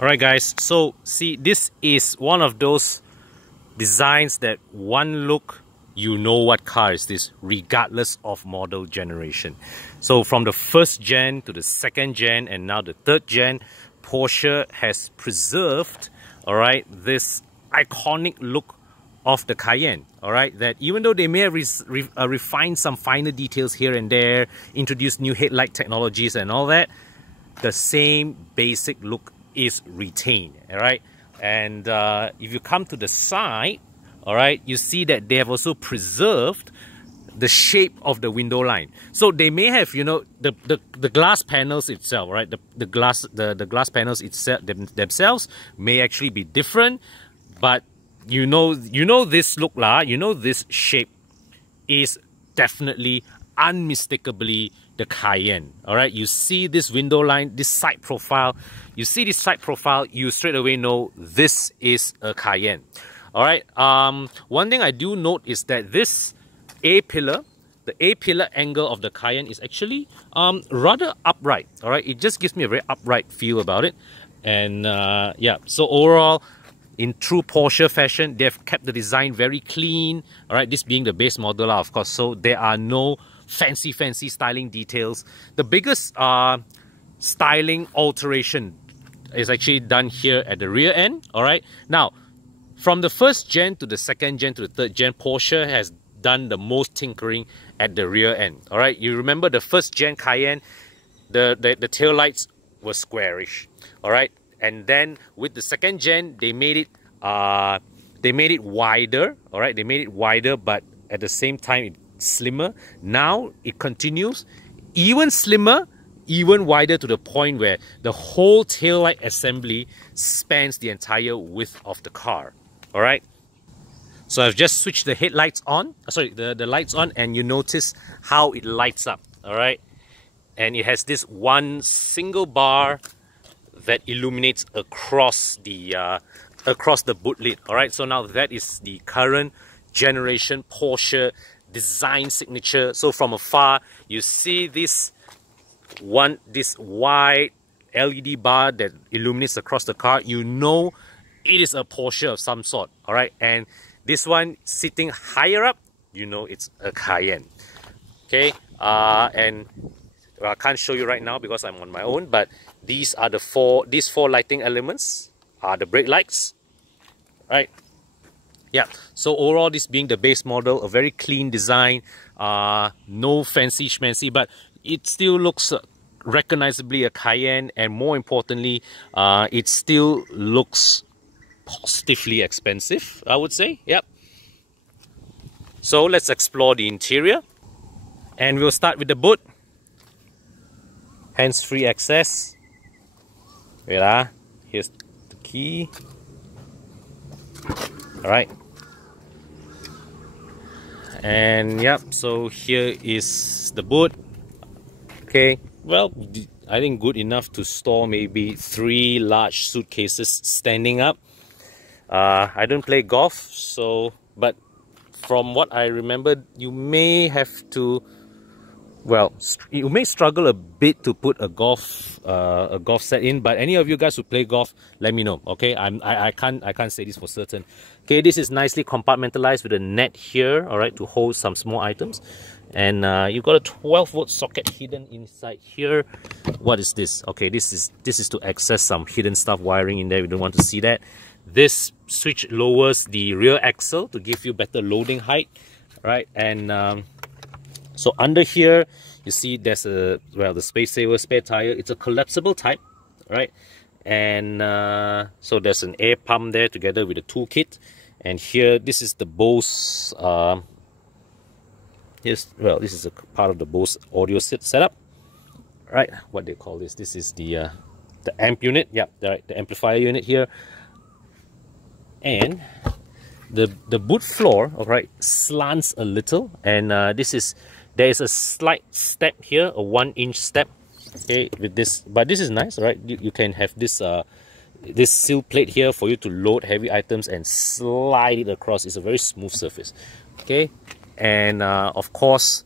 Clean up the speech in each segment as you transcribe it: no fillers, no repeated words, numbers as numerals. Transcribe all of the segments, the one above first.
Alright guys, so see, this is one of those designs that one look, you know what car is this, regardless of model generation. So from the first gen to the second gen and now the third gen, Porsche has preserved, alright, this iconic look of the Cayenne, alright, that even though they may have refined some finer details here and there, introduced new headlight technologies and all that, the same basic look is retained, alright. And if you come to the side, alright, you see that they have also preserved the shape of the window line. So they may have, you know, the glass panels itself, right? The glass panels itself themselves may actually be different, but you know this look lah, you know this shape is definitely unmistakably the Cayenne. Alright, you see this window line, this side profile, you see this side profile, you straight away know this is a Cayenne. Alright, one thing I do note is that this A-pillar, the A-pillar angle of the Cayenne is actually rather upright. Alright, it just gives me a very upright feel about it. And yeah, so overall, in true Porsche fashion, they've kept the design very clean. Alright, this being the base model, of course, so there are no fancy styling details. The biggest styling alteration is actually done here at the rear end. Alright, now from the first gen to the second gen to the third gen, Porsche has done the most tinkering at the rear end. Alright, you remember the first gen Cayenne, the tail lights were squarish. Alright, and then with the second gen, they made it wider. Alright, they made it wider, but at the same time it's slimmer. Now it continues even slimmer, even wider, to the point where the whole tail light assembly spans the entire width of the car. Alright, so I've just switched the headlights on, the lights on, and you notice how it lights up. Alright, and it has this one single bar that illuminates across the boot lid. Alright, so now that is the current generation Porsche design signature. So from afar, you see this wide LED bar that illuminates across the car. You know it is a Porsche of some sort. Alright, and this one sitting higher up, you know it's a Cayenne. Okay, and I can't show you right now because I'm on my own, but these are these four lighting elements are the brake lights. Right. Yeah, so overall, this being the base model, a very clean design, no fancy schmancy, but it still looks recognizably a Cayenne, and more importantly, it still looks positively expensive, I would say. Yep. So let's explore the interior, and we'll start with the boot. Hands-free access. Wait, here's the key. Alright, and yep, so here is the boot. Okay, well, I think good enough to store maybe 3 large suitcases standing up. I don't play golf, so, but from what I remember, you may have to, well, you may struggle a bit to put a golf set in, but any of you guys who play golf, let me know. Okay, I can't say this for certain. Okay, this is nicely compartmentalized with a net here, all right, to hold some small items, and you've got a 12-volt socket hidden inside here. What is this? Okay, this is to access some hidden stuff wiring in there. We don't want to see that. This switch lowers the rear axle to give you better loading height, right? And so under here, you see there's the space saver spare tire. It's a collapsible type, right? And so there's an air pump there together with a toolkit. And here, this is the Bose. This is a part of the Bose audio setup, right? What they call this? This is the amp unit. Yep, right, the amplifier unit here. And the boot floor, all right, slants a little, and there is a slight step here, a 1-inch step. Okay, with this, but this is nice, right? You can have this this sill plate here for you to load heavy items and slide it across. It's a very smooth surface. Okay, and of course,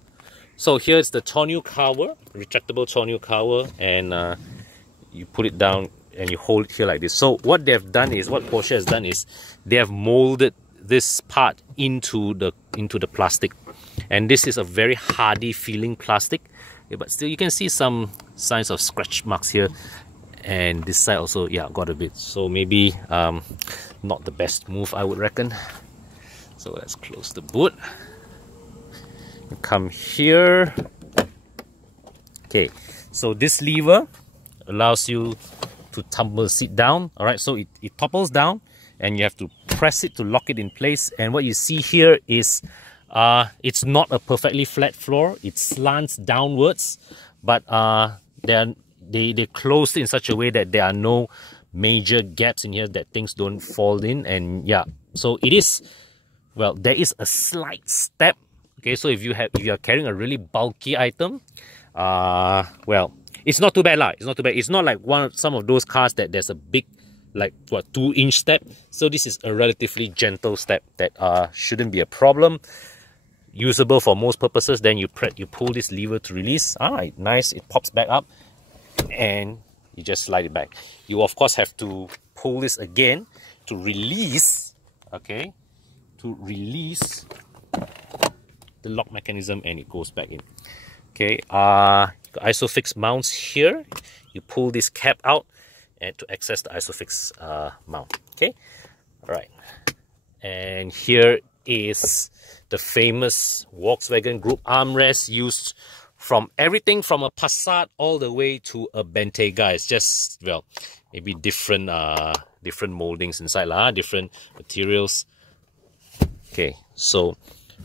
so here's the tonneau cover, retractable tonneau cover, and you put it down and you hold it here like this. So what they've done is, what Porsche has done is, they have molded this part into the plastic, and this is a very hardy feeling plastic. Yeah, but still you can see some signs of scratch marks here, and this side also, yeah, got a bit. So maybe not the best move, I would reckon. So let's close the boot. Come here. Okay, so this lever allows you to tumble the seat down. All right, so it topples down, and you have to press it to lock it in place. And what you see here is it's not a perfectly flat floor. It slants downwards, but they closed it in such a way that there are no major gaps in here that things don't fall in. And yeah, so it is, well, there is a slight step. Okay, so if you are carrying a really bulky item, well, it's not too bad lah. It's not too bad. It's not like some of those cars that there's a big, like, what, 2-inch step. So this is a relatively gentle step that shouldn't be a problem. Usable for most purposes. Then you pull this lever to release. Nice. It pops back up, and you just slide it back. You of course have to pull this again to release. Okay, to release the lock mechanism, and it goes back in. Okay, ISOFIX mounts here. You pull this cap out and to access the ISOFIX mount. Okay, all right, and here is the famous Volkswagen Group armrest, used from everything from a Passat all the way to a Bentayga. It's just, well, maybe different moldings inside lah, different materials. Okay, so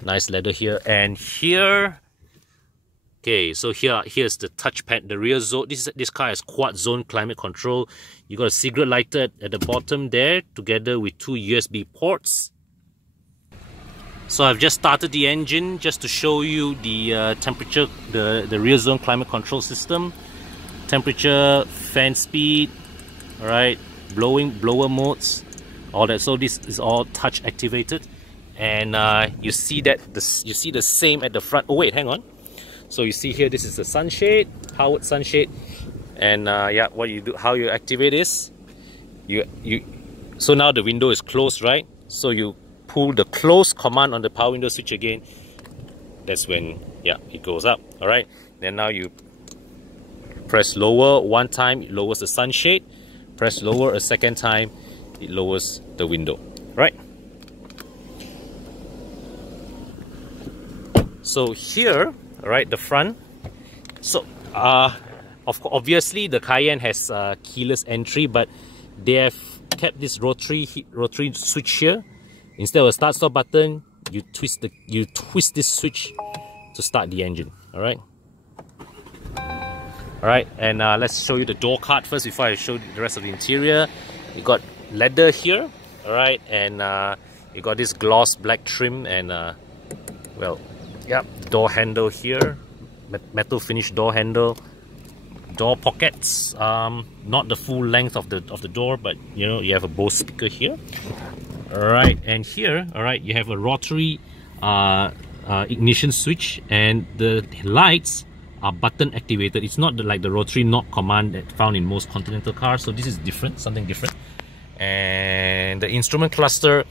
nice leather here, and here. Okay, so here's the touchpad, the rear zone. This car has quad zone climate control. You got a cigarette lighter at the bottom there, together with 2 USB ports. So I've just started the engine just to show you the temperature, the rear zone climate control system, temperature, fan speed, all right, blower modes, all that. So this is all touch activated, and you see that you see the same at the front. Oh wait, hang on. So you see here, this is the sunshade, powered sunshade, and yeah, what you do, how you activate is, so now the window is closed, right? So you pull the close command on the power window switch again. That's when, yeah, it goes up. All right. Then now you press lower one time, it lowers the sunshade. Press lower a second time, it lowers the window. Right. So here, all right, the front. So obviously the Cayenne has keyless entry, but they have kept this rotary switch here. Instead of a start-stop button, you twist this switch to start the engine. All right. All right, and let's show you the door card first before I show you the rest of the interior. You got leather here, all right, and you got this gloss black trim, and well, yeah, door handle here, metal finish door handle. Door pockets, not the full length of the door, but you know, you have a Bose speaker here. Alright, and here, alright, you have a rotary ignition switch, and the lights are button activated. It's not like the rotary knob command that found in most Continental cars, so this is different, something different. And the instrument cluster,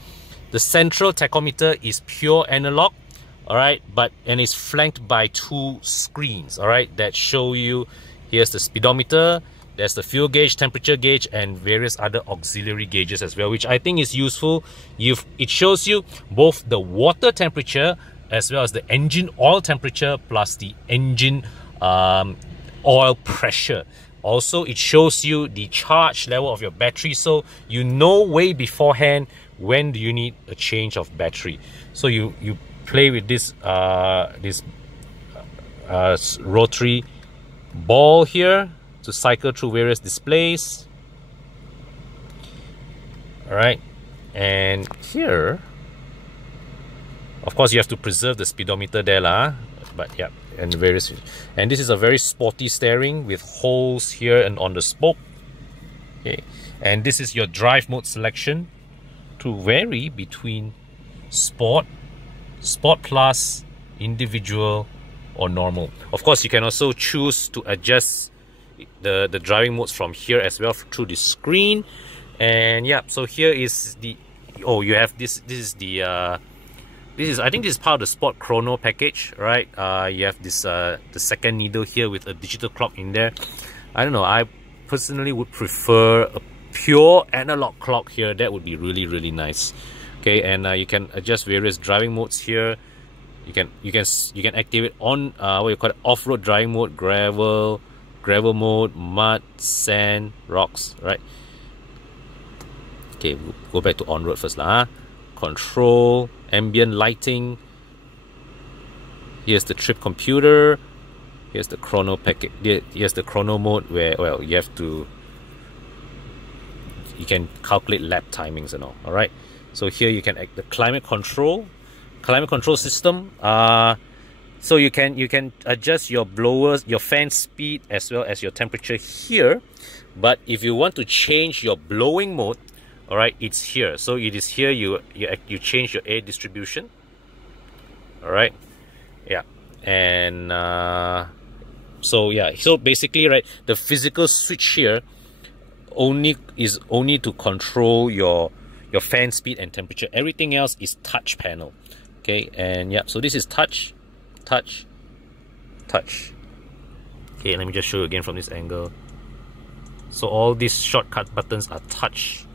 the central tachometer is pure analog, alright, and it's flanked by 2 screens, alright, that show you, here's the speedometer, there's the fuel gauge, temperature gauge, and various other auxiliary gauges as well, which I think is useful. It shows you both the water temperature as well as the engine oil temperature, plus the engine oil pressure. Also, it shows you the charge level of your battery, so you know way beforehand when do you need a change of battery. So you play with this rotary ball here to cycle through various displays. All right, and here, of course, you have to preserve the speedometer there lah, but yeah, and various, and this is a very sporty steering with holes here and on the spoke. Okay, and this is your drive mode selection to vary between sport, sport plus, individual, or normal. Of course, you can also choose to adjust the driving modes from here as well through the screen. And yeah, so here is the, oh, you have this is the I think this is part of the Sport Chrono package, right? You have this the second needle here with a digital clock in there. I don't know, I personally would prefer a pure analog clock here. That would be really, really nice. Okay, and you can adjust various driving modes here. You can activate on what you call it, off-road driving mode, gravel mode, mud, sand, rocks, right? Okay, we'll go back to on-road first lah. Control, ambient lighting. Here's the trip computer. Here's the chrono packet. Here's the chrono mode where, well, you can calculate lap timings and all. All right. So here you can act the climate control system. So you can adjust your blowers, your fan speed, as well as your temperature here. But if you want to change your blowing mode, all right, it's here. So it is here. You change your air distribution. All right, yeah, and so yeah. So basically, right, the physical switch here is only to control your fan speed and temperature. Everything else is touch panel. Okay, and yeah, so this is touch. Okay, let me just show you again from this angle. So all these shortcut buttons are touch.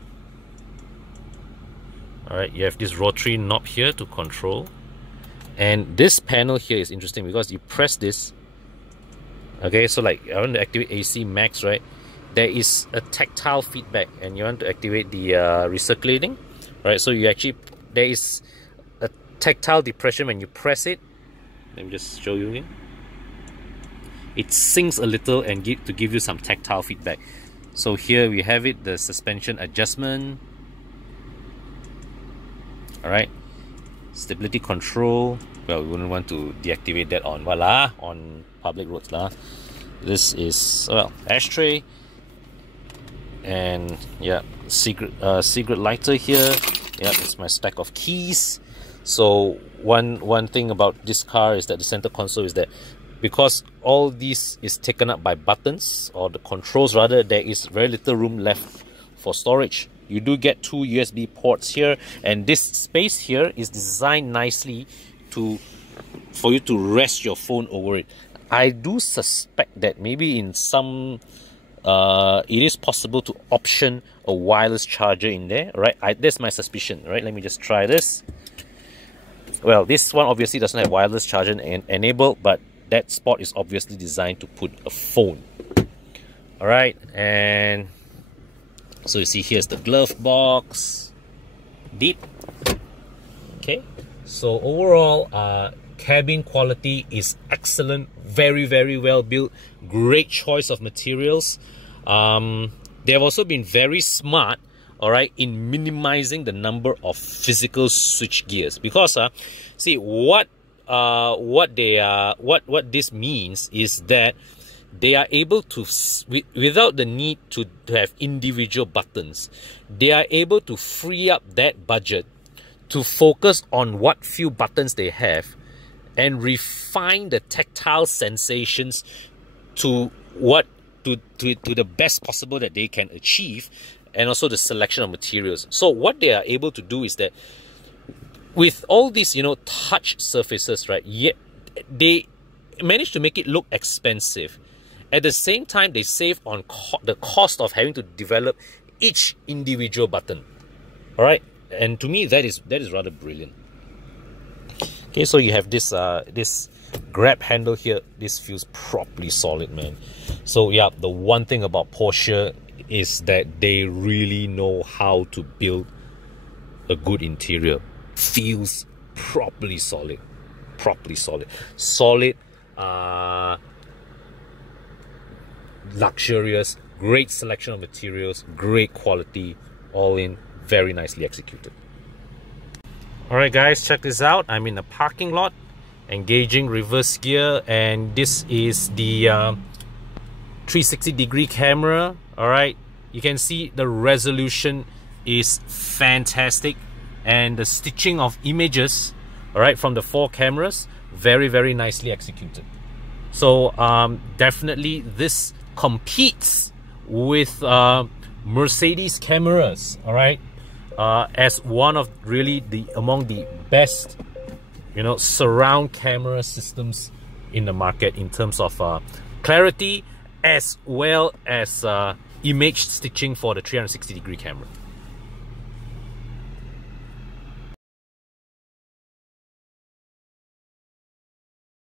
Alright, you have this rotary knob here to control. And this panel here is interesting because you press this. Okay, so like I want to activate AC max, right? There is a tactile feedback, and you want to activate the recirculating. Right, so there is a tactile depression when you press it. Let me just show you again. It sinks a little and to give you some tactile feedback. So here we have it, the suspension adjustment. Alright, stability control. Well, we wouldn't want to deactivate that on public roads lah. This is, well, ashtray, and yeah, cigarette lighter here. Yeah, it's my stack of keys. So one thing about this car is that the center console is that because all this is taken up by buttons, or the controls rather, there is very little room left for storage. You do get 2 USB ports here, and this space here is designed nicely for you to rest your phone over it. I do suspect that maybe in some it is possible to option a wireless charger in there, right? That's my suspicion, right? Let me just try this. Well, this one obviously doesn't have wireless charging enabled, but that spot is obviously designed to put a phone. All right, and so you see here's the glove box, deep. Okay, so overall cabin quality is excellent, very, very well built, great choice of materials. They have also been very smart, all right, in minimizing the number of physical switch gears, because see what this means is that they are able to, without the need to have individual buttons, they are able to free up that budget to focus on what few buttons they have and refine the tactile sensations to the best possible that they can achieve, and also the selection of materials. So what they are able to do is that with all these, touch surfaces, right, yet they manage to make it look expensive. At the same time, they save on the cost of having to develop each individual button. All right, and to me that is rather brilliant. Okay, so you have this this grab handle here. This feels properly solid, man. So yeah, the one thing about Porsche is that they really know how to build a good interior. Feels properly solid, luxurious, great selection of materials, great quality, all in, very nicely executed. Alright guys, check this out. I'm in a parking lot, engaging reverse gear, and this is the 360-degree camera. Alright, you can see the resolution is fantastic, and the stitching of images, alright, from the 4 cameras, very, very nicely executed. So definitely this competes with Mercedes cameras, all right, as one of really among the best, you know, surround camera systems in the market in terms of clarity as well as image stitching for the 360-degree camera.